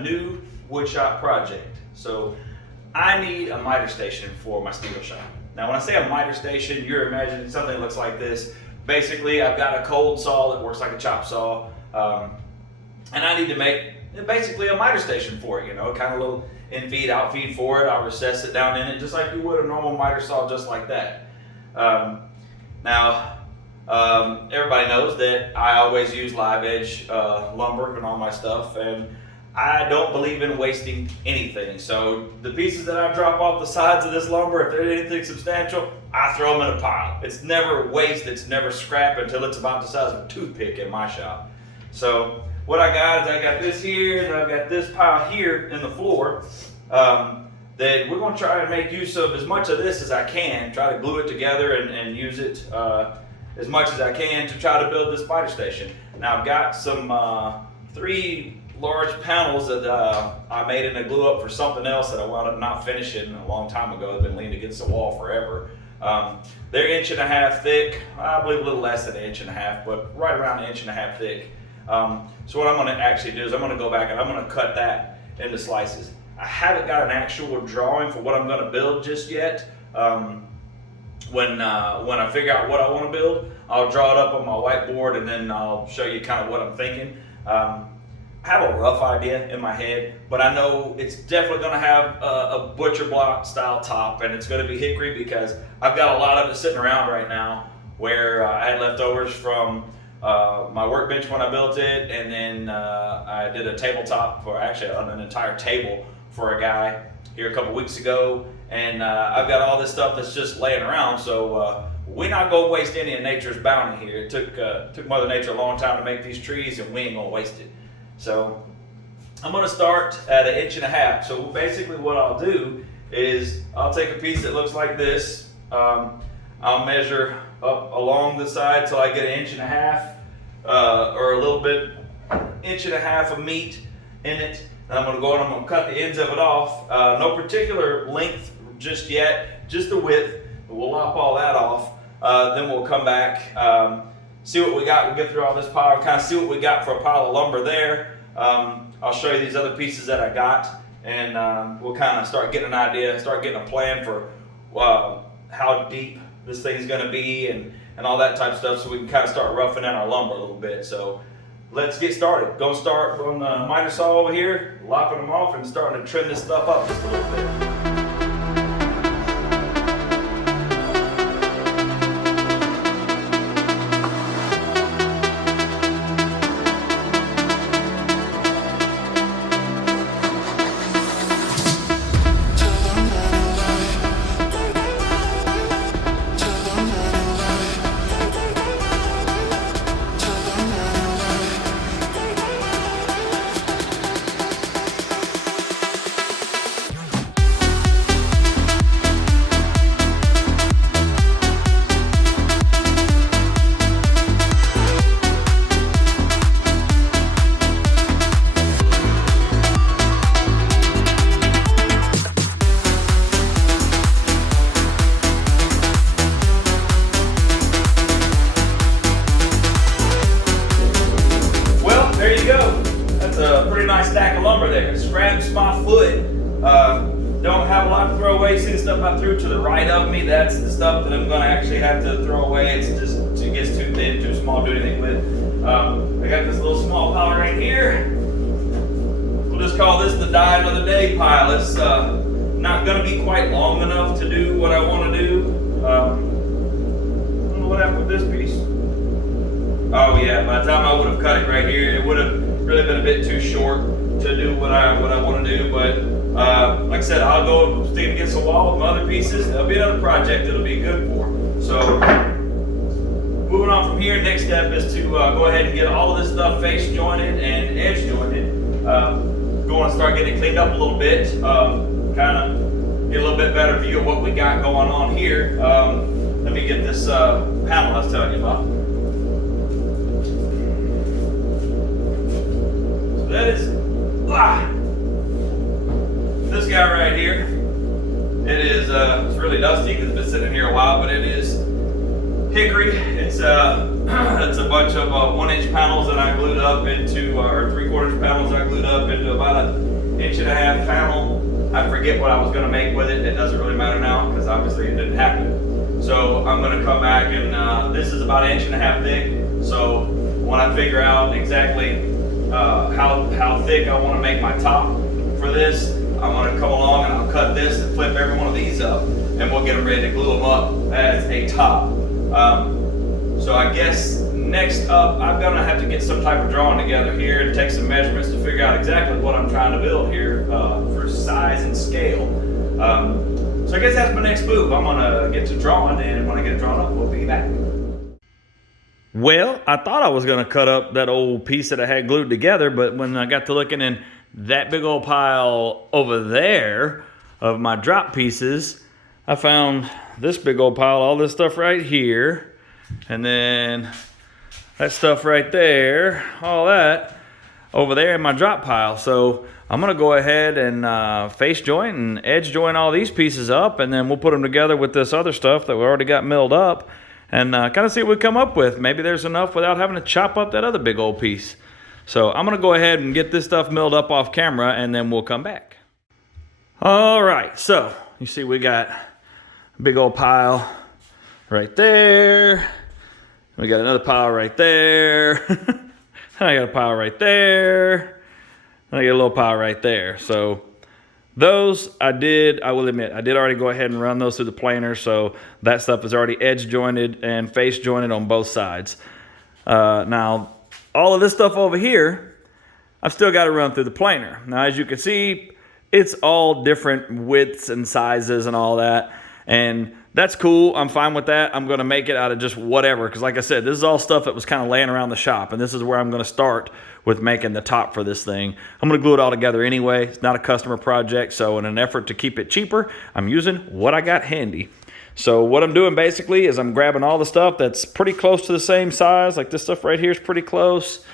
a new woodshop project. So I need a miter station for my steel shop. Now when I say a miter station, you're imagining something that looks like this. Basically, I've got a cold saw that works like a chop saw, and I need to make basically a miter station for it, you know, kind of a little in feed, out feed for it. I'll recess it down in it just like you would a normal miter saw, just like that. Now, everybody knows that I always use live edge lumber and all my stuff, and I don't believe in wasting anything. So the pieces that I drop off the sides of this lumber, if there's anything substantial, I throw them in a pile. It's never waste, it's never scrap until it's about the size of a toothpick in my shop. So what I got is I got this here, and I've got this pile here in the floor that we're going to try and make use of as much of this as I can, try to glue it together and use it as much as I can to try to build this miter station. Now I've got some 3 large panels that I made and I glue up for something else that I wound up not finishing a long time ago. They've been leaned against the wall forever. They're 1.5 inches thick, I believe a little less than 1.5 inches, but right around 1.5 inches thick. So what I'm going to actually do is I'm going to go back and I'm going to cut that into slices. I haven't got an actual drawing for what I'm going to build just yet. When I figure out what I want to build, I'll draw it up on my whiteboard and then I'll show you kind of what I'm thinking. I have a rough idea in my head, but I know it's definitely going to have a butcher block style top, and it's going to be hickory because I've got a lot of it sitting around right now where I had leftovers from my workbench when I built it, and then I did a tabletop for actually on an entire table for a guy here a couple weeks ago, and I've got all this stuff that's just laying around, so we're not going to waste any of nature's bounty here. It took Mother Nature a long time to make these trees, and we ain't going to waste it. So I'm going to start at 1.5 inches. So basically what I'll do is I'll take a piece that looks like this. I'll measure up along the side till I get 1.5 inches or a little bit, 1.5 inches of meat in it. And I'm going to go and I'm going to cut the ends of it off. No particular length just yet, just the width. We'll lop all that off. Then we'll come back, see what we got. We'll get through all this pile and kind of see what we got for a pile of lumber there. I'll show you these other pieces that I got, and we'll kind of start getting an idea, start getting a plan for how deep this thing is going to be and all that type of stuff, so we can kind of start roughing out our lumber a little bit. So let's get started. Gonna start on the miter saw over here, lopping them off and starting to trim this stuff up just a little bit. Stack of lumber there. Scraps my foot. Don't have a lot to throw away. See the stuff I threw to the right of me? That's the stuff that I'm going to actually have to throw away. It gets too thin, too small to do anything with. I got this little small pile right here. We'll just call this the die another day pile. It's not going to be quite long enough to do what I want to do. I don't know what happened with this piece. Oh yeah, by the time I would have cut it right here, it would have really been a bit too short to do what I want to do, but like I said, I'll go stick it against the wall with my other pieces. There'll be another project it'll be good for. So moving on from here, next step is to go ahead and get all of this stuff face jointed and edge jointed. Go and start getting it cleaned up a little bit, kind of get a little bit better view of what we got going on here. Let me get this panel I was telling you about. That is this guy right here. It is it's really dusty because it's been sitting here a while, but it is hickory. It's it's a bunch of 1-inch panels that I glued up into, or 3/4 inch panels I glued up into about a 1.5 inch panel. I forget what I was gonna make with it. It doesn't really matter now because obviously it didn't happen. So I'm gonna come back and this is about 1.5 inches thick. So when I figure out exactly how thick I want to make my top for this, I'm going to come along and I'll cut this and flip every one of these up, and we'll get them ready to glue them up as a top. So I guess next up, I'm going to have to get some type of drawing together here and take some measurements to figure out exactly what I'm trying to build here for size and scale. So I guess that's my next move. I'm going to get to drawing, and when I get it drawn up, we'll be back. Well, I thought I was going to cut up that old piece that I had glued together, but when I got to looking in that big old pile over there of my drop pieces, I found this big old pile, all this stuff right here, and then that stuff right there, all that over there in my drop pile. So I'm gonna go ahead and face joint and edge joint all these pieces up, and then we'll put them together with this other stuff that we already got milled up, and kind of see what we come up with. Maybe there's enough without having to chop up that other big old piece. So I'm gonna go ahead and get this stuff milled up off camera, and then we'll come back. All right, so you see we got a big old pile right there. We got another pile right there. And I got a pile right there. And I got a little pile right there. So those I will admit, I did already go ahead and run those through the planer, so that stuff is already edge jointed and face jointed on both sides. Now, all of this stuff over here, I've still got to run through the planer. Now, as you can see, it's all different widths and sizes and all that, and that's cool. I'm fine with that. I'm going to make it out of just whatever, because like I said, this is all stuff that was kind of laying around the shop, and this is where I'm going to start with making the top for this thing. I'm going to glue it all together anyway. It's not a customer project, so in an effort to keep it cheaper, I'm using what I got handy. So what I'm doing basically is I'm grabbing all the stuff that's pretty close to the same size. Like this stuff right here is pretty close.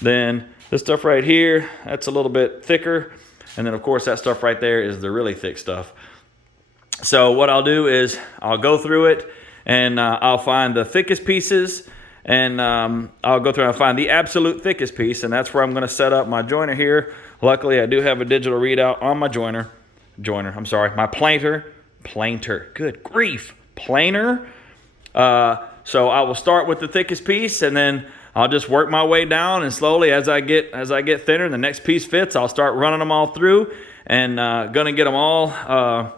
Then this stuff right here, that's a little bit thicker. And then of course that stuff right there is the really thick stuff. So what I'll do is I'll go through it and I'll find the thickest pieces, and I'll go through and I'll find the absolute thickest piece, and that's where I'm going to set up my joiner here. Luckily I do have a digital readout on my my planer, good grief, planer. So I will start with the thickest piece, and then I'll just work my way down, and slowly as I get thinner and the next piece fits, I'll start running them all through, and gonna get them all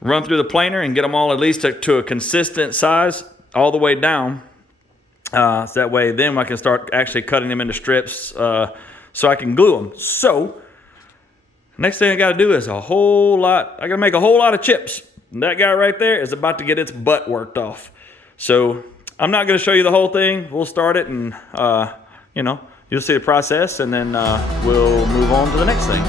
run through the planer and get them all at least to a consistent size all the way down. So that way then I can start actually cutting them into strips so I can glue them. So next thing I got to do is I got to make a whole lot of chips. And that guy right there is about to get its butt worked off. So I'm not going to show you the whole thing. We'll start it, and you'll see the process, and then we'll move on to the next thing.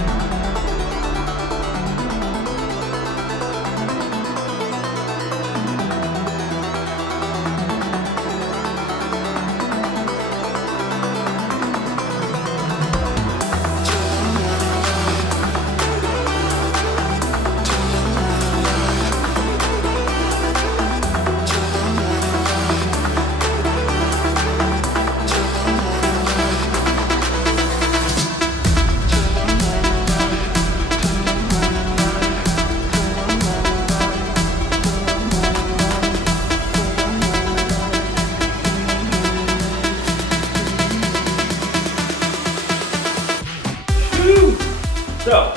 So,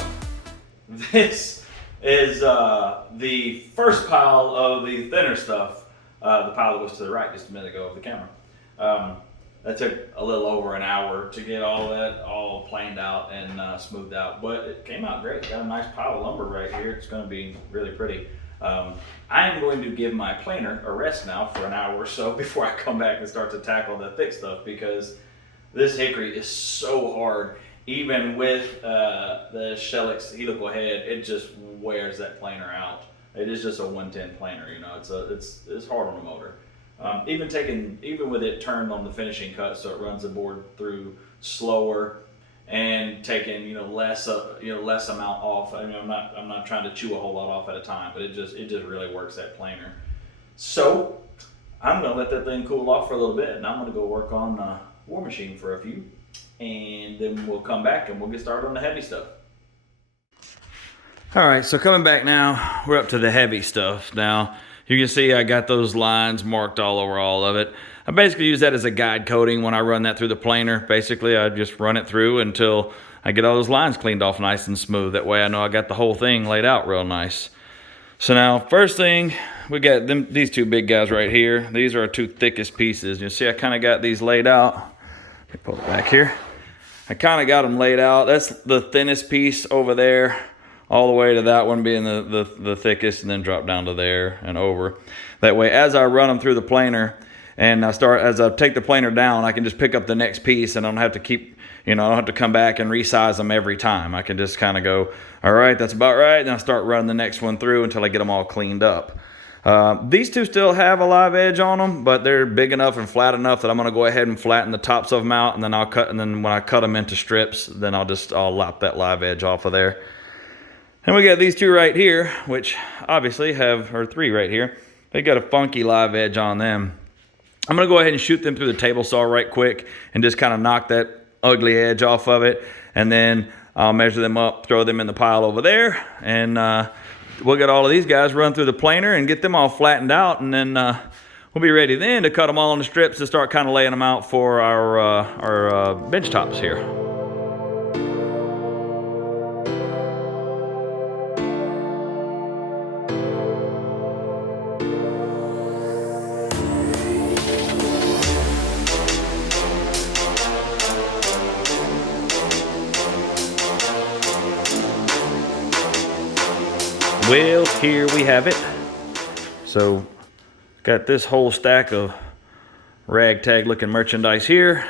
this is the first pile of the thinner stuff, the pile that was to the right just a minute ago of the camera. That took a little over an hour to get all that all planed out and smoothed out, but it came out great. Got a nice pile of lumber right here. It's going to be really pretty. I am going to give my planer a rest now for an hour or so before I come back and start to tackle the thick stuff, because this hickory is so hard. Even with the Shellix helical head, it just wears that planer out. It is just a 110 planer, you know. It's hard on the motor. Even with it turned on the finishing cut, so it runs the board through slower and taking less amount off. I mean, I'm not trying to chew a whole lot off at a time, but it just really works that planer. So I'm gonna let that thing cool off for a little bit, and I'm gonna go work on War Machine for a few. And then we'll come back and we'll get started on the heavy stuff. All right, so coming back now, we're up to the heavy stuff. Now, you can see I got those lines marked all over all of it. I basically use that as a guide coating when I run that through the planer. Basically, I just run it through until I get all those lines cleaned off nice and smooth. That way I know I got the whole thing laid out real nice. So now, first thing, we got these two big guys right here. These are our two thickest pieces. You see I kind of got these laid out. Let me pull it back here. I kind of got them laid out. That's the thinnest piece over there, all the way to that one being the thickest, and then drop down to there and over. That way, as I run them through the planer, and as I take the planer down, I can just pick up the next piece, and I don't have to keep, I don't have to come back and resize them every time. I can just kind of go, all right, that's about right, and I start running the next one through until I get them all cleaned up. These two still have a live edge on them, but they're big enough and flat enough that I'm going to go ahead and flatten the tops of them out, and then when I cut them into strips, then I'll lop that live edge off of there. And we got these two right here, which obviously or three right here. They got a funky live edge on them. I'm gonna go ahead and shoot them through the table saw right quick and just kind of knock that ugly edge off of it. And then I'll measure them up, throw them in the pile over there, and we'll get all of these guys run through the planer and get them all flattened out, and then we'll be ready then to cut them all into strips and start kind of laying them out for our bench tops here. Well, here we have it. So, got this whole stack of ragtag looking merchandise here,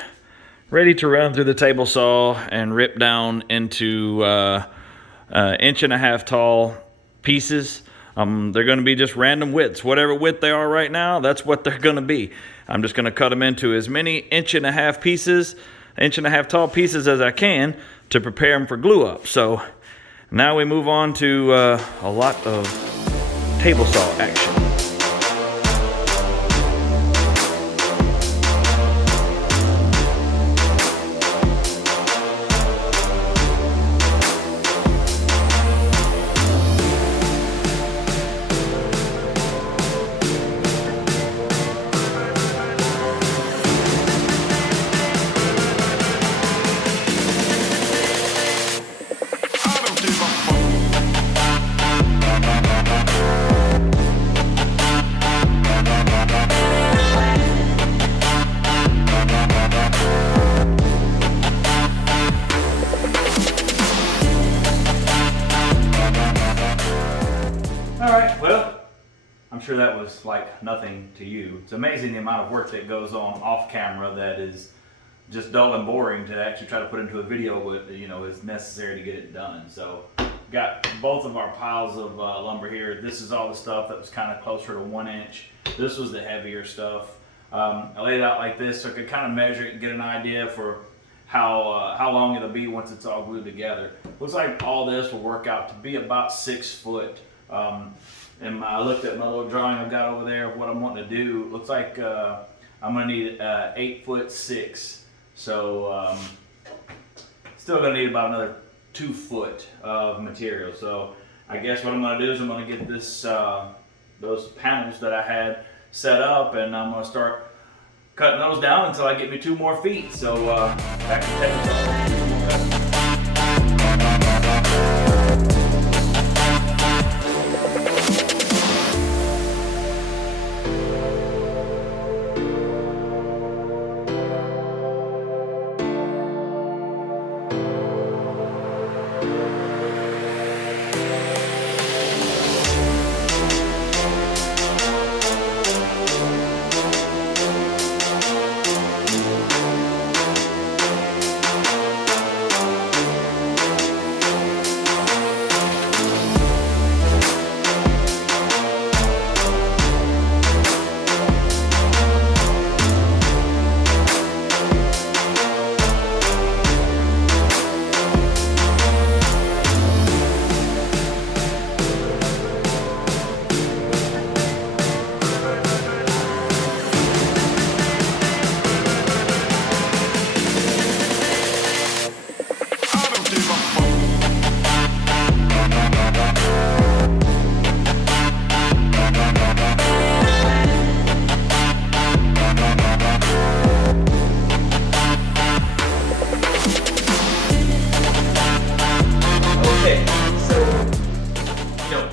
ready to run through the table saw and rip down into 1.5 inch tall pieces. They're going to be just random widths. Whatever width they are right now, that's what they're going to be. I'm just going to cut them into as many 1.5 inch pieces, 1.5 inch tall pieces as I can to prepare them for glue up. So now we move on to a lot of table saw action. Alright, well, I'm sure that was like nothing to you. It's amazing the amount of work that goes on off camera that is just dull and boring to actually try to put into a video, but is necessary to get it done. So, got both of our piles of lumber here. This is all the stuff that was kind of closer to 1 inch. This was the heavier stuff. I laid it out like this so I could kind of measure it and get an idea for how long it'll be once it's all glued together. Looks like all this will work out to be about 6 foot. And I looked at my little drawing I've got over there of what I'm wanting to do. It looks like I'm going to need 8'6". So still going to need about another 2 foot of material. So I guess what I'm going to do is I'm going to get this those panels that I had set up, and I'm going to start cutting those down until I get me 2 more feet. So back to table saw.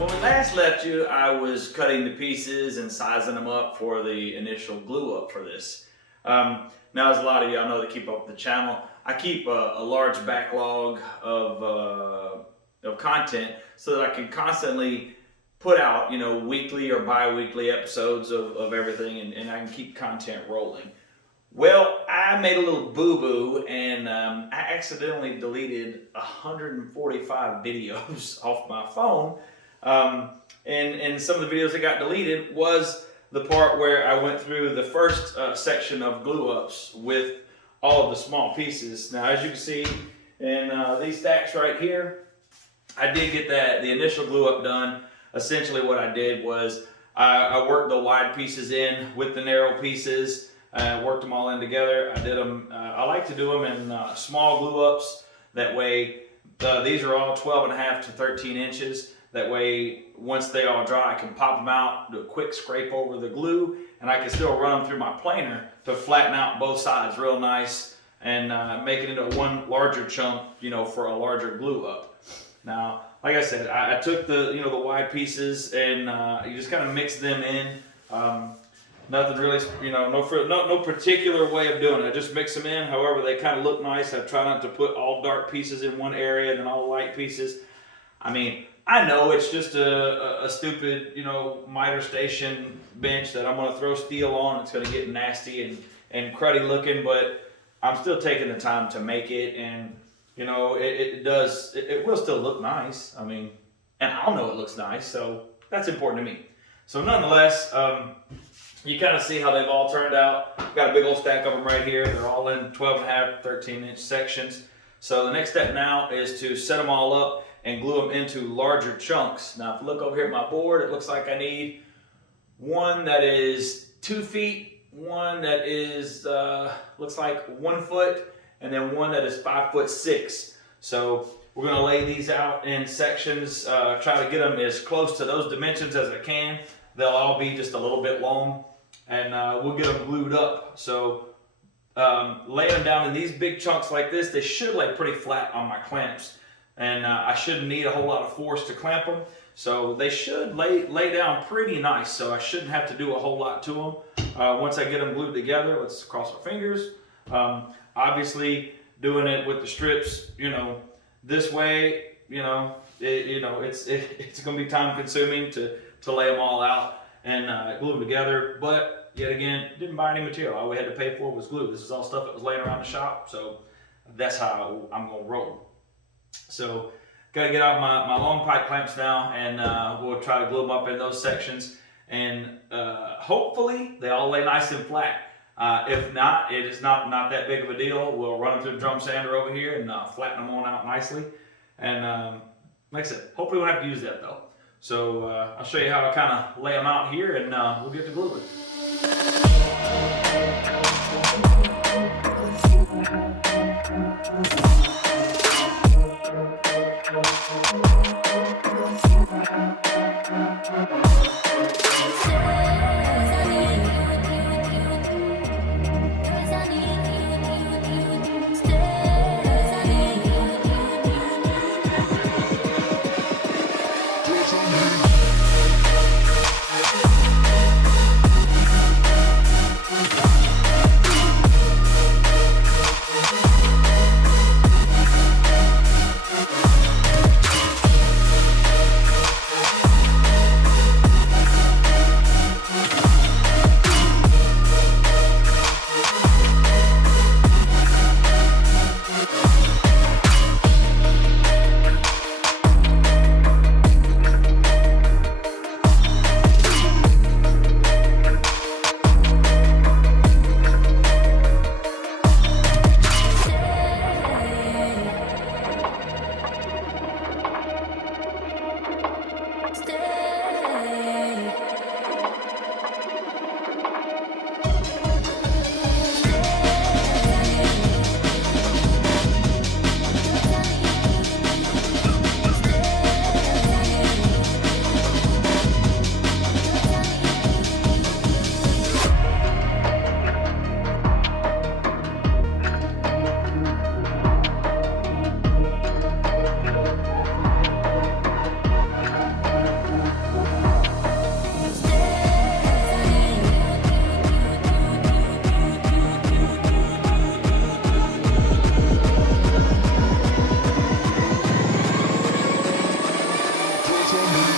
when we last left you, I was cutting the pieces and sizing them up for the initial glue up for this. Now, as a lot of y'all know that keep up with the channel, I keep a large backlog of content so that I can constantly put out, weekly or bi-weekly episodes of everything, and I can keep content rolling. Well, I made a little boo-boo, and I accidentally deleted 145 videos off my phone. And some of the videos that got deleted was the part where I went through the first section of glue-ups with all of the small pieces. Now, as you can see in these stacks right here, I did get the initial glue-up done. Essentially what I did was I worked the wide pieces in with the narrow pieces. I worked them all in together. I did them, I like to do them in small glue ups. That way, these are all 12.5 to 13 inches. That way, once they all dry, I can pop them out, do a quick scrape over the glue, and I can still run them through my planer to flatten out both sides real nice and make it into one larger chunk, for a larger glue up. Now, like I said, I took the wide pieces and you just kind of mix them in. Nothing really, no particular way of doing it. I just mix them in however they kind of look nice. I try not to put all dark pieces in one area and then all light pieces. I mean, I know it's just a stupid, Mitre Station bench that I'm going to throw steel on. It's going to get nasty and cruddy looking, but I'm still taking the time to make it, and it will still look nice. I mean, and I'll know it looks nice, so that's important to me. So nonetheless, you kind of see how they've all turned out. Got a big old stack of them right here. They're all in 12.5, 13-inch sections. So the next step now is to set them all up and glue them into larger chunks. Now, if you look over here at my board, it looks like I need one that is 2 feet, one that is, looks like 1 foot, and then one that is 5'6". So we're gonna lay these out in sections, try to get them as close to those dimensions as I can. They'll all be just a little bit long, and we'll get them glued up. So laying them down in these big chunks like this, they should lay pretty flat on my clamps, and I shouldn't need a whole lot of force to clamp them. So they should lay down pretty nice, so I shouldn't have to do a whole lot to them. Once I get them glued together, let's cross our fingers. Obviously, doing it with the strips, this way, it's going to be time consuming to lay them all out and glue them together. But yet again, didn't buy any material. All we had to pay for was glue. This is all stuff that was laying around the shop, so that's how I'm going to roll. So got to get out my long pipe clamps now, and we'll try to glue them up in those sections, and hopefully they all lay nice and flat. If not, it is not that big of a deal. We'll run them through the drum sander over here and flatten them on out nicely. And like I said, hopefully we won't have to use that though. So I'll show you how I kind of lay them out here, and we'll get to gluing. Perfect.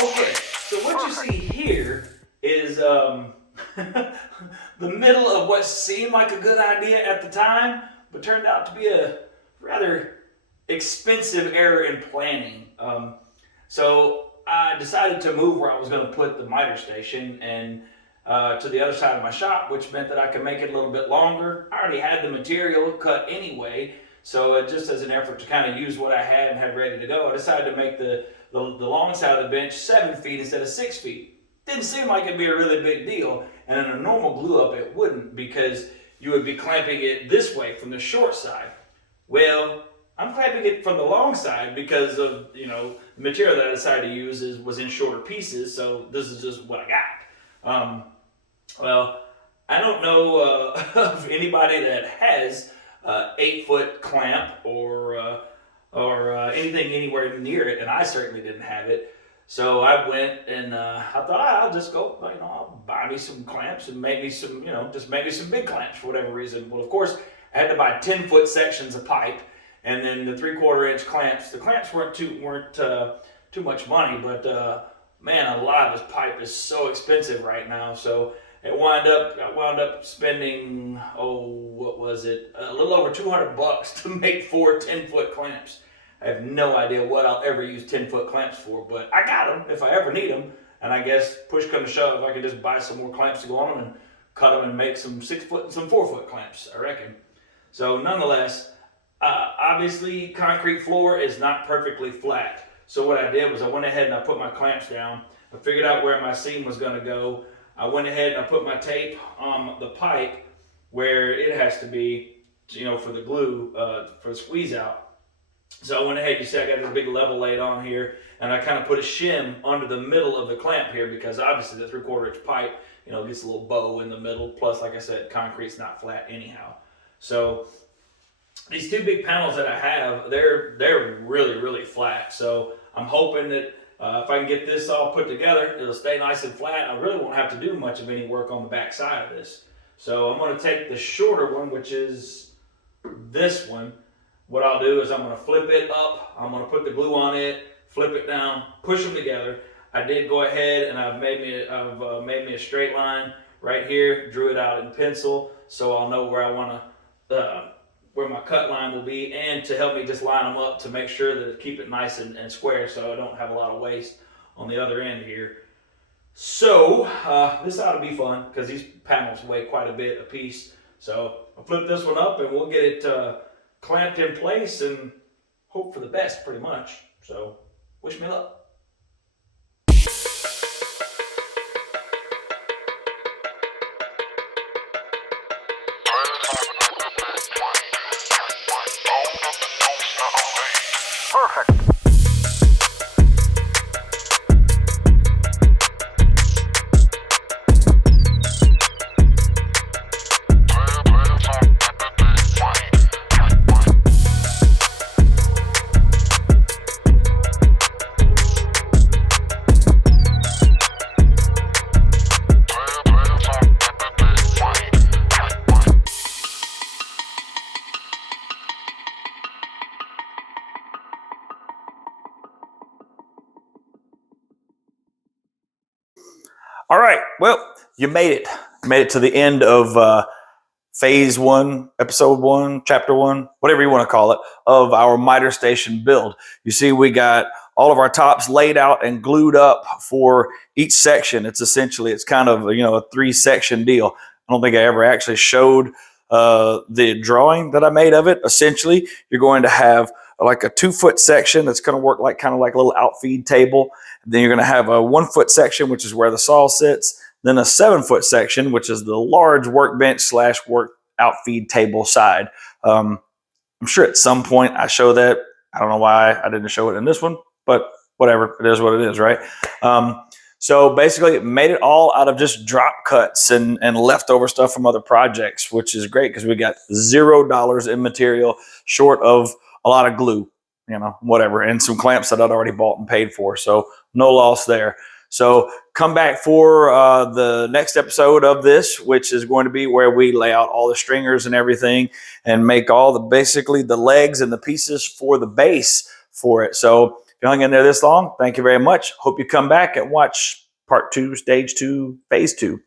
Okay, so what you see here is the middle of what seemed like a good idea at the time, but turned out to be a rather expensive error in planning. So I decided to move where I was going to put the Mitre Station and to the other side of my shop, which meant that I could make it a little bit longer. I already had the material cut anyway, so just as an effort to kind of use what I had and have ready to go, I decided to make the long side of the bench 7 feet instead of 6 feet. Didn't seem like it'd be a really big deal, and in a normal glue up it wouldn't, because you would be clamping it this way from the short side. Well, I'm clamping it from the long side because of, the material that I decided to use was in shorter pieces, so this is just what I got. Well, I don't know of anybody that has 8-foot clamp or anything anywhere near it, and I certainly didn't have it. So I went and I thought I'll just go, I'll buy me some clamps and make me some, just make me some big clamps for whatever reason. Well, of course, I had to buy 10-foot sections of pipe, and then the 3/4 inch clamps. The clamps weren't too much money, but man, a lot of this pipe is so expensive right now. So I wound up spending, what was it? A little over $200 to make 4 10-foot clamps. I have no idea what I'll ever use 10-foot clamps for, but I got them if I ever need them. And I guess push come to shove, I can just buy some more clamps to go on them and cut them and make some 6-foot and some 4-foot clamps, I reckon. So nonetheless, obviously concrete floor is not perfectly flat. So what I did was I went ahead and I put my clamps down. I figured out where my seam was going to go. I went ahead and I put my tape on the pipe where it has to be, for the glue, for the squeeze out. So I went ahead, you see I got this big level laid on here, and I kind of put a shim under the middle of the clamp here, because obviously the 3/4 inch pipe, gets a little bow in the middle. Plus, like I said, concrete's not flat anyhow. So these 2 big panels that I have, they're really, really flat. So I'm hoping that if I can get this all put together, it'll stay nice and flat. I really won't have to do much of any work on the back side of this. So I'm going to take the shorter one, which is this one. What I'll do is I'm going to flip it up. I'm going to put the glue on it, flip it down, push them together. I did go ahead and I've made me a straight line right here, drew it out in pencil, so I'll know where I want to where my cut line will be, and to help me just line them up to make sure that keep it nice and square, so I don't have a lot of waste on the other end here. So this ought to be fun because these panels weigh quite a bit a piece. So I'll flip this one up and we'll get it clamped in place and hope for the best pretty much. So wish me luck. Perfect. All right. Well, you made it. You made it to the end of phase one, episode one, chapter one, whatever you want to call it, of our Mitre Station build. You see, we got all of our tops laid out and glued up for each section. It's kind of, a 3-section deal. I don't think I ever actually showed the drawing that I made of it. Essentially, you're going to have like a 2-foot section that's going to work like kind of like a little outfeed table. Then you're going to have a 1-foot section, which is where the saw sits. Then a 7-foot section, which is the large workbench / work outfeed table side. I'm sure at some point I show that. I don't know why I didn't show it in this one, but whatever. It is what it is, right? So basically, it made it all out of just drop cuts and leftover stuff from other projects, which is great because we got $0 in material short of a lot of glue, whatever, and some clamps that I'd already bought and paid for. So no loss there. So come back for the next episode of this, which is going to be where we lay out all the stringers and everything and make basically the legs and the pieces for the base for it. So if you hung in there this long, thank you very much. Hope you come back and watch part 2, stage 2, phase 2.